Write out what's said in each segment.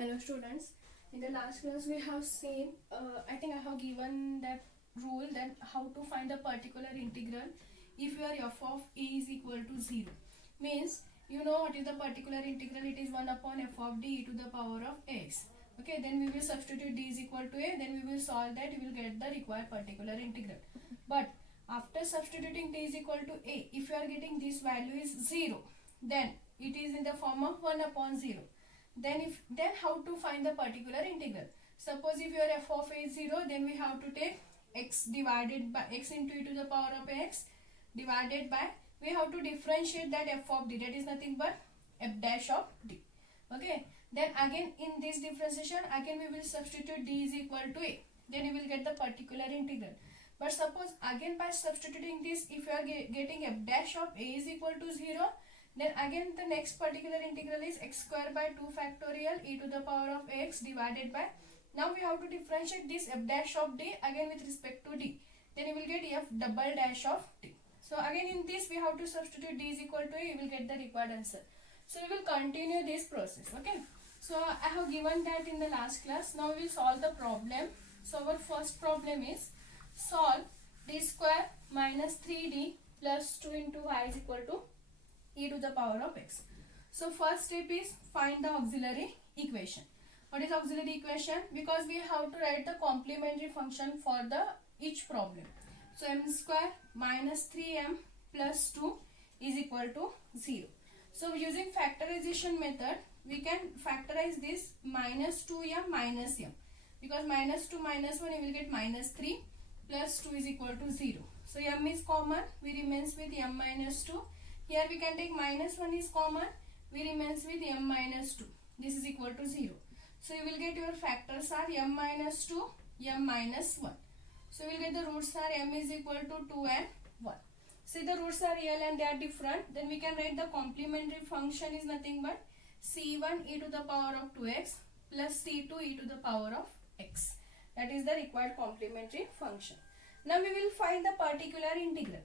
Hello students, in the last class we have seen, I think I have given that rule that how to find a particular integral if your f of a is equal to 0. Means you know what is the particular integral, it is 1 upon f of d e to the power of x. Okay, then we will substitute d is equal to a, then we will solve that, we will get the required particular integral. But after substituting d is equal to a, if you are getting this value is 0, then it is in the form of 1 upon 0. Then how to find the particular integral? Suppose if your f of a is 0, then we have to take x divided by x into e to the power of x divided by, we have to differentiate that f of d, that is nothing but f dash of d. Okay, then again in this differentiation again we will substitute d is equal to a, then you will get the particular integral. But suppose again by substituting this, if you are getting f dash of a is equal to 0, then again the next particular integral is x square by 2 factorial e to the power of x divided by, now we have to differentiate this f dash of d again with respect to d, then you will get f double dash of d. So again in this we have to substitute d is equal to a, you will get the required answer. So we will continue this process. Okay, so I have given that in the last class. Now we will solve the problem. So our first problem is solve d square minus 3d plus 2 into y is equal to e to the power of x. So first step is find the auxiliary equation. What is auxiliary equation? Because we have to write the complementary function for the each problem. So m square minus 3m plus 2 is equal to 0. So using factorization method, we can factorize this minus 2m minus m. Because minus 2 minus 1, you will get minus 3 plus 2 is equal to 0. So m is common, we remains with m minus 2. Here we can take minus 1 is common, we remains with m minus 2. This is equal to 0. So you will get your factors are m minus 2, m minus 1. So you will get the roots are m is equal to 2 and 1. See, the roots are real and they are different. Then we can write the complementary function is nothing but c1 e to the power of 2x plus c2 e to the power of x. That is the required complementary function. Now we will find the particular integral.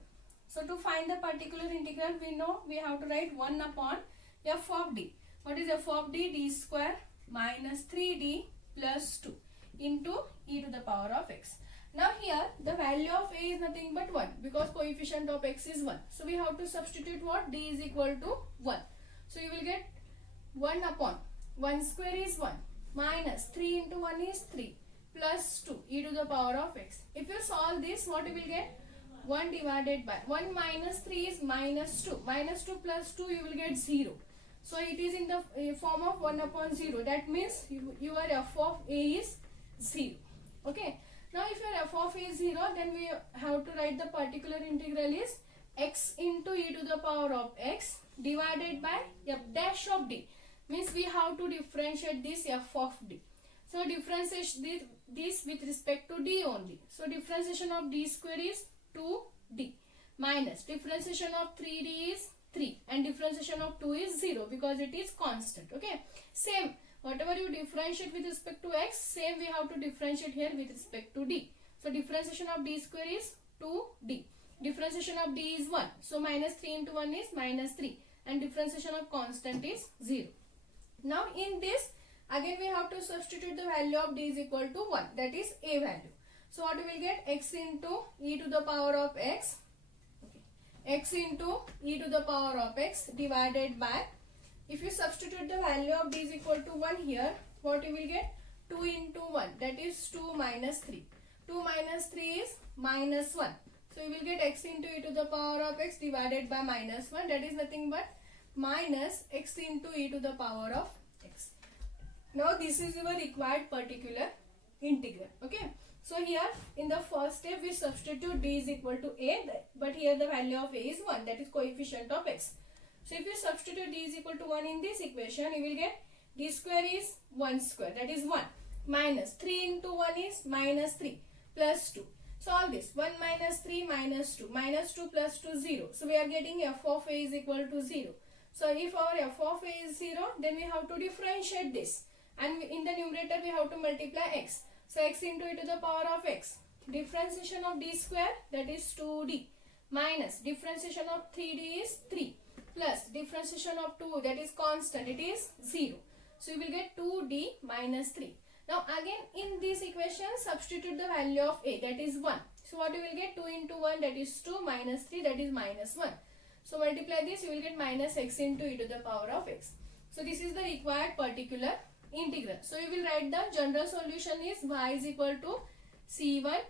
So to find the particular integral, we know we have to write 1 upon f of d. What is f of d? D square minus 3d plus 2 into e to the power of x. Now here the value of a is nothing but 1 because coefficient of x is 1. So we have to substitute what? D is equal to 1. So you will get 1 upon 1 square is 1 minus 3 into 1 is 3 plus 2 e to the power of x. If you solve this, what you will get? 1 divided by 1 minus 3 is minus 2. Minus 2 plus 2 you will get 0. So it is in the form of 1 upon 0. That means your f of a is 0. Okay. Now if your f of a is 0, then we have to write the particular integral is x into e to the power of x divided by f dash of d. Means we have to differentiate this f of d. So differentiate this with respect to d only. So differentiation of d square is 2d minus differentiation of 3d is 3 and differentiation of 2 is 0 because it is constant. Okay, same, whatever you differentiate with respect to x, same we have to differentiate here with respect to d. So differentiation of d square is 2d, differentiation of d is 1, so minus 3 into 1 is minus 3 and differentiation of constant is 0. Now in this again we have to substitute the value of d is equal to 1, that is a value. So what we will get? X into e to the power of x, x into e to the power of x divided by, if you substitute the value of d is equal to 1 here, what you will get? 2 into 1, that is 2 minus 3. 2 minus 3 is minus 1. So you will get x into e to the power of x divided by minus 1, that is nothing but minus x into e to the power of x. Now this is your required particular integral. Okay. So here in the first step we substitute d is equal to a, but here the value of a is 1, that is coefficient of x. So if you substitute d is equal to 1 in this equation, you will get d square is 1 square, that is 1 minus 3 into 1 is minus 3 plus 2. Solve this, 1 minus 3 minus 2, minus 2 plus 2 0. So we are getting f of a is equal to 0. So if our f of a is 0, then we have to differentiate this and in the numerator we have to multiply x. So x into e to the power of x, differentiation of d square, that is 2d minus differentiation of 3d is 3 plus differentiation of 2, that is constant, it is 0. So you will get 2d minus 3. Now again in this equation substitute the value of a, that is 1. So what you will get, 2 into 1, that is 2, minus 3, that is minus 1. So multiply this, you will get minus x into e to the power of x. So this is the required particular integral. So you will write the general solution is y is equal to c1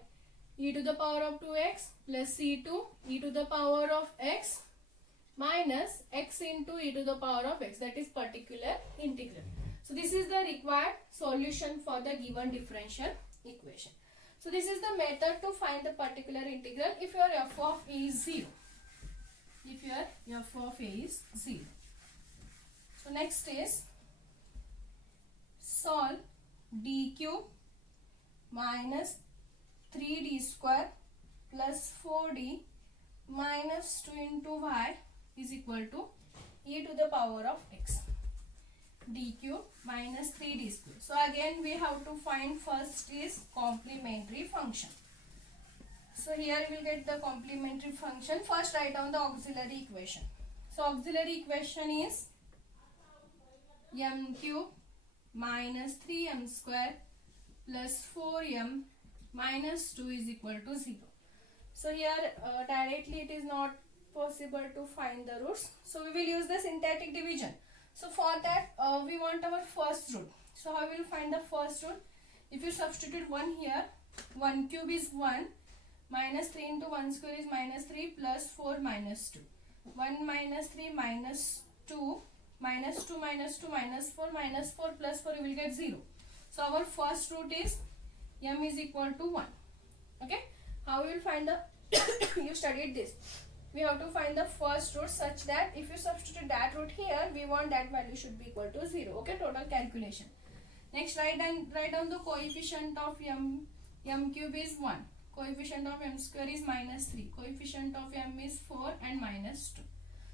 e to the power of 2x plus c2 e to the power of x minus x into e to the power of x, that is particular integral. So this is the required solution for the given differential equation. So this is the method to find the particular integral if your f of a is 0. If your f of a is 0. So next is solve d cube minus 3d square plus 4d minus 2 into y is equal to e to the power of x. D cube minus 3d square. So again we have to find first is complementary function. So here we will get the complementary function. First write down the auxiliary equation. So auxiliary equation is m cube minus 3m square plus 4m minus 2 is equal to 0. So here directly it is not possible to find the roots. So we will use the syntactic division. So for that we want our first root. So how we will find the first root? If you substitute 1 here, 1 cube is 1, minus 3 into 1 square is minus 3 plus 4 minus 2. 1 minus 3 minus 2 minus 2 minus 2 minus 4 minus 4 plus 4 you will get 0. So our first root is m is equal to 1. Okay. How we will find the you studied this. We have to find the first root such that if you substitute that root here, we want that value should be equal to 0. Okay, total calculation. Next, write down the coefficient of m cube is 1. Coefficient of m square is minus 3. Coefficient of m is 4 and minus 2.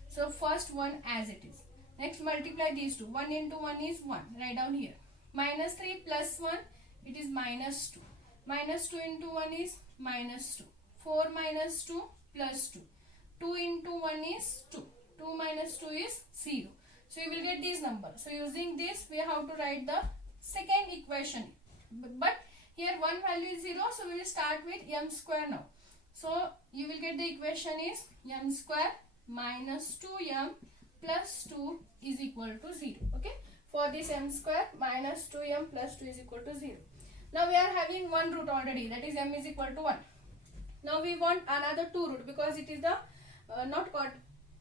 So first one as it is. Next, multiply these two. 1 into 1 is 1. Write down here. Minus 3 plus 1, it is minus 2. Minus 2 into 1 is minus 2. 4 minus 2 plus 2. 2 into 1 is 2. 2 minus 2 is 0. So you will get these numbers. So using this we have to write the second equation. But here one value is 0. So we will start with m square now. So you will get the equation is m square minus 2m plus 2 is equal to 0. Okay. For this m square minus 2m plus 2 is equal to 0. Now we are having one root already, that is m is equal to 1. Now we want another 2 root because it is the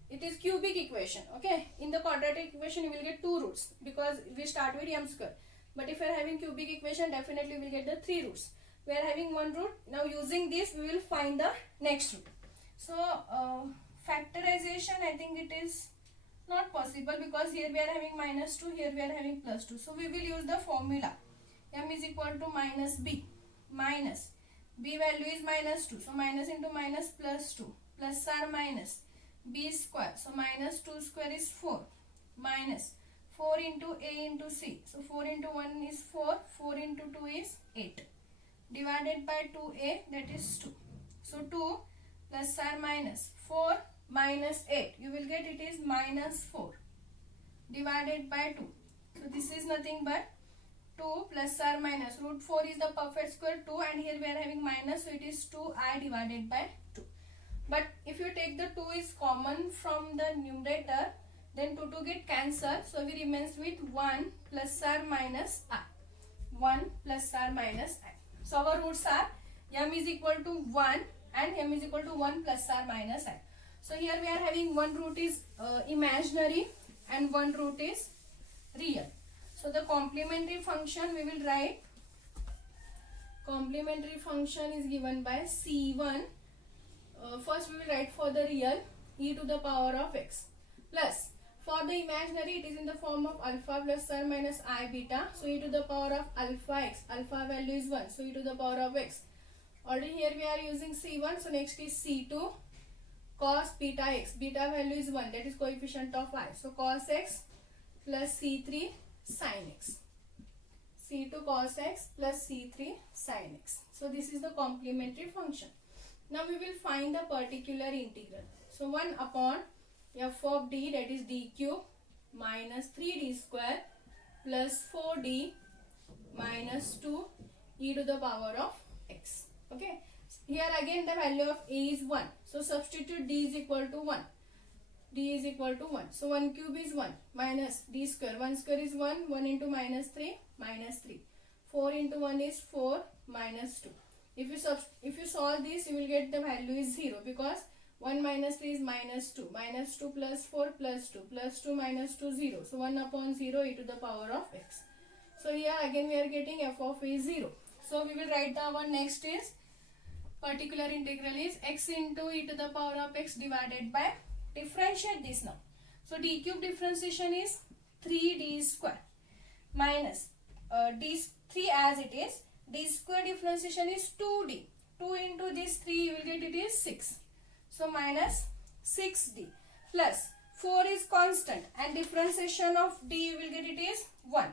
it is cubic equation. Okay, in the quadratic equation you will get 2 roots because we start with m square. But if you are having cubic equation, definitely we will get the 3 roots. We are having one root. Now using this we will find the next root. So factorization, I think it is not possible because here we are having minus 2, here we are having plus 2. So we will use the formula m is equal to minus b. Minus b value is minus 2. So minus into minus plus 2 plus or minus b square. So minus 2 square is 4 minus 4 into a into c. So 4 into 1 is 4. 4 into 2 is 8. Divided by 2a, that is 2. So 2 plus or minus 4 minus 8. You will get it is minus 4 divided by 2. So this is nothing but 2 plus or minus root 4 is the perfect square 2 and here we are having minus, so it is 2i divided by 2. But if you take the 2 is common from the numerator, then 2 get cancelled, so we remains with 1 plus or minus I. 1 plus or minus I. So our roots are m is equal to 1 and m is equal to 1 plus or minus I. So here we are having one root is imaginary and one root is real. So the complementary function we will write. Complementary function is given by C1. First we will write for the real e to the power of x plus for the imaginary it is in the form of alpha plus or minus I beta. So e to the power of alpha x. Alpha value is 1. So e to the power of x. Already here we are using C1. So next is C2 cos beta x. Beta value is 1. That is coefficient of I. So cos x plus C3 sin x. C2 cos x plus C3 sin x. So this is the complementary function. Now we will find the particular integral. So 1 upon f of d, that is d cube minus 3d square plus 4d minus 2 e to the power of x. Okay. Here again the value of a is 1. So substitute d is equal to 1. D is equal to 1. So 1 cube is 1 minus d square. 1 square is 1. 1 into minus 3 minus 3. 4 into 1 is 4 minus 2. If you solve this, you will get the value is 0 because 1 minus 3 is minus 2. Minus 2 plus 4 plus 2. Plus 2 minus 2 0. So 1 upon 0 e to the power of x. So here again we are getting f of a is 0. So we will write the our next is particular integral is x into e to the power of x divided by, differentiate this now. So d cube differentiation is 3d square minus d3 as it is. D square differentiation is 2d. 2 into this 3 you will get it is 6. So minus 6d plus 4 is constant and differentiation of d you will get it is 1.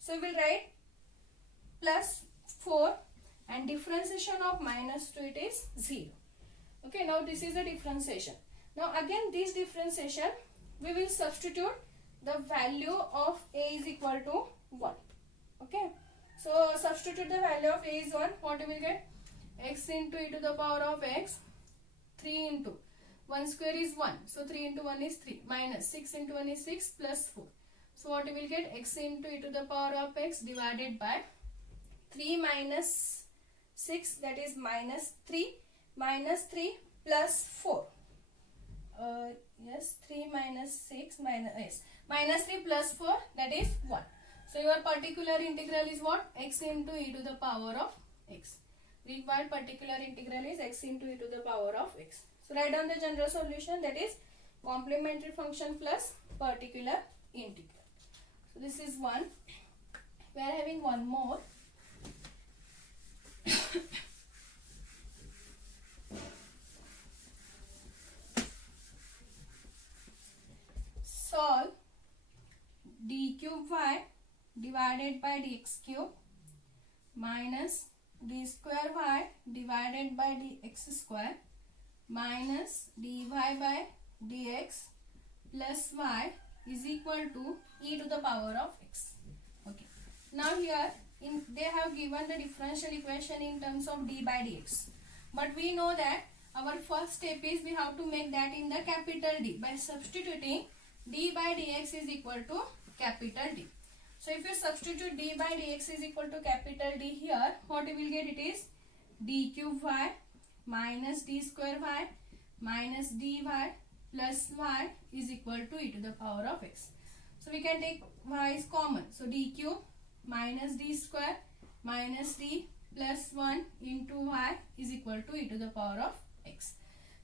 So we will write plus 4 and differentiation of minus 2 it is 0. Okay, now this is the differentiation. Now again this differentiation we will substitute the value of a is equal to 1. Okay, so substitute the value of a is 1. What we will get? X into e to the power of x, 3 into 1 square is 1. So 3 into 1 is 3 minus 6 into 1 is 6 plus 4. So what we will get? X into e to the power of x divided by 3 minus 6, that is minus 3 plus 4. Yes, 3 minus 6 minus 3 plus 4, that is 1. So your particular integral is what? X into e to the power of x. Required particular integral is x into e to the power of x. So write down the general solution, that is complementary function plus particular integral. So this is one. We are having one more. Solve d cube y divided by dx cube minus d square y divided by dx square minus dy by dx plus y is equal to e to the power of x. Okay. Now here they have given the differential equation in terms of d by dx. But we know that our first step is we have to make that in the capital D by substituting d by dx is equal to capital D. So if you substitute d by dx is equal to capital D here, what we will get? It is d cube y minus d square y minus dy plus y is equal to e to the power of x. So we can take y is common. So d cube minus d square minus d plus 1 into y is equal to e to the power of x.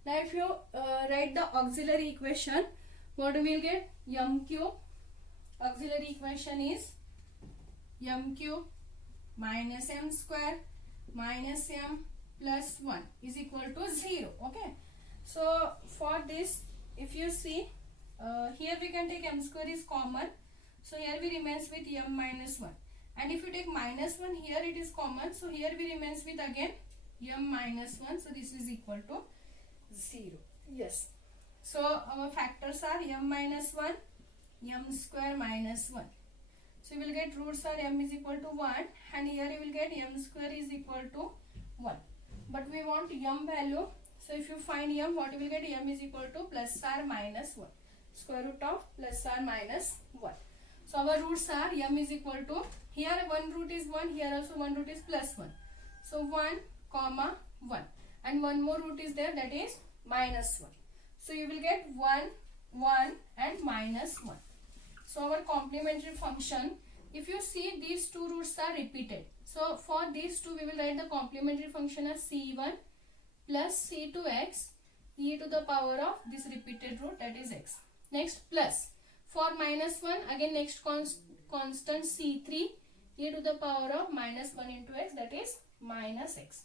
Now if you write the auxiliary equation, what we will get? M cube. Auxiliary equation is m cube minus m square minus m plus 1 is equal to 0. Okay. So for this, if you see here we can take m square is common. So here we remains with m minus 1. And if you take minus 1 here it is common. So here we remains with again m minus 1. So this is equal to 0. Yes. So our factors are m minus 1, m square minus 1. So you will get roots are m is equal to 1 and here you will get m square is equal to 1. But we want m value. So if you find m, what you will get? M is equal to plus or minus 1. Square root of plus or minus 1. So our roots are m is equal to, here one root is 1, here also one root is plus 1. So 1 comma 1 and one more root is there, that is minus 1. So you will get 1, 1 and minus 1. So our complementary function, if you see these two roots are repeated. So for these two we will write the complementary function as c1 plus c2x e to the power of this repeated root, that is x. Next plus. For minus 1 again next constant c3 e to the power of minus 1 into x, that is minus x.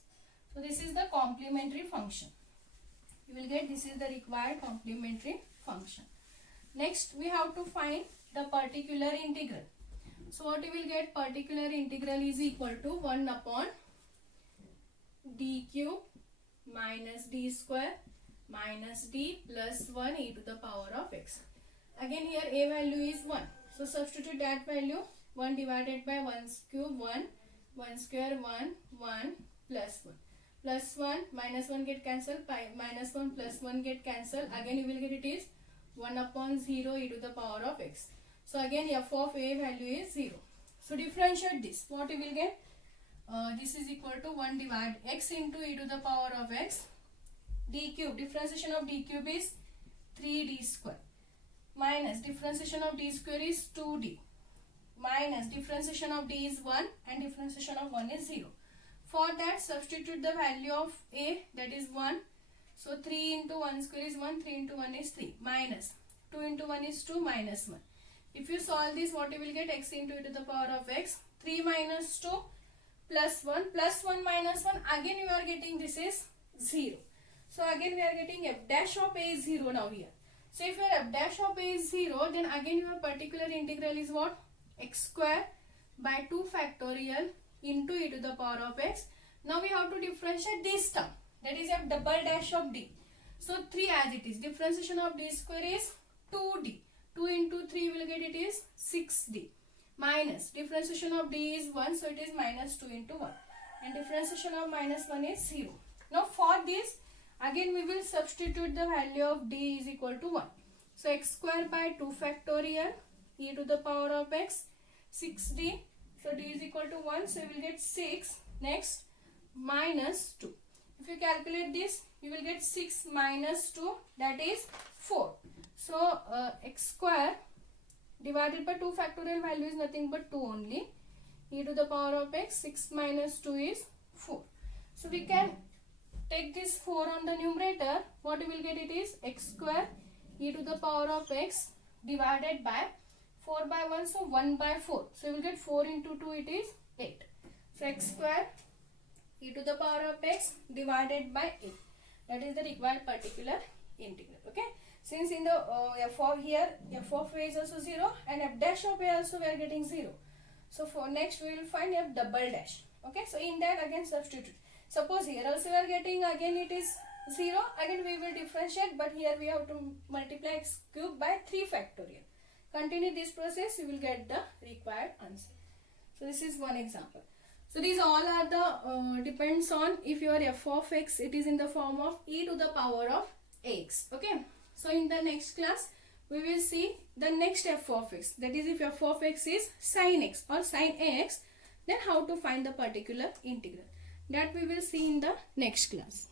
So this is the complementary function. You will get this is the required complementary function. Next we have to find the particular integral. So what you will get? Particular integral is equal to 1 upon d cube minus d square minus d plus 1 e to the power of x. Again here a value is 1. So substitute that value. 1 divided by 1 cube 1, 1 square 1, 1 plus 1. Plus 1 minus 1 get cancelled, minus 1 plus 1 get cancelled. Again you will get it is 1 upon 0 e to the power of x. So again f of a value is 0. So differentiate this. What you will get? This is equal to 1 divide x into e to the power of x. D cube. Differentiation of d cube is 3d square. Minus differentiation of d square is 2d. Minus differentiation of d is 1 and differentiation of 1 is 0. For that substitute the value of a, that is 1. So 3 into 1 square is 1, 3 into 1 is 3. Minus 2 into 1 is 2, minus 1. If you solve this, what you will get? X into e to the power of x. 3 minus 2 plus 1 minus 1. Again you are getting this is 0. So again we are getting f dash of a is 0 now here. So if your f dash of a is 0, then again your particular integral is what? X square by 2 factorial into e to the power of x. Now we have to differentiate this term, that is f double dash of d. So 3 as it is. Differentiation of d square is 2d. 2 into 3 will get it is 6d. Minus differentiation of d is 1, so it is minus 2 into 1. And differentiation of minus 1 is 0. Now for this, again we will substitute the value of d is equal to 1. So x square by 2 factorial e to the power of x, 6d. So d is equal to 1, so you will get 6. Next, minus 2. If you calculate this, you will get 6 minus 2, that is 4. So x square divided by 2 factorial value is nothing but 2 only. E to the power of x, 6 minus 2 is 4. So we can take this 4 on the numerator. What you will get it is x square e to the power of x divided by 4 by 1, so 1 by 4. So you will get 4 into 2, it is 8. So x square e to the power of x divided by 8. That is the required particular integral. Okay. Since in the f of here, f of a is also 0 and f dash of a also we are getting 0. So for next we will find f double dash. Okay. So in that again substitute. Suppose here also we are getting again it is 0. Again we will differentiate, but here we have to multiply x cube by 3 factorial. Continue this process, you will get the required answer. So this is one example. So these all are the depends on if your f of x, it is in the form of e to the power of x. Okay. So in the next class we will see the next f of x, that is if f of x is sin x or sin ax, then how to find the particular integral. That we will see in the next class.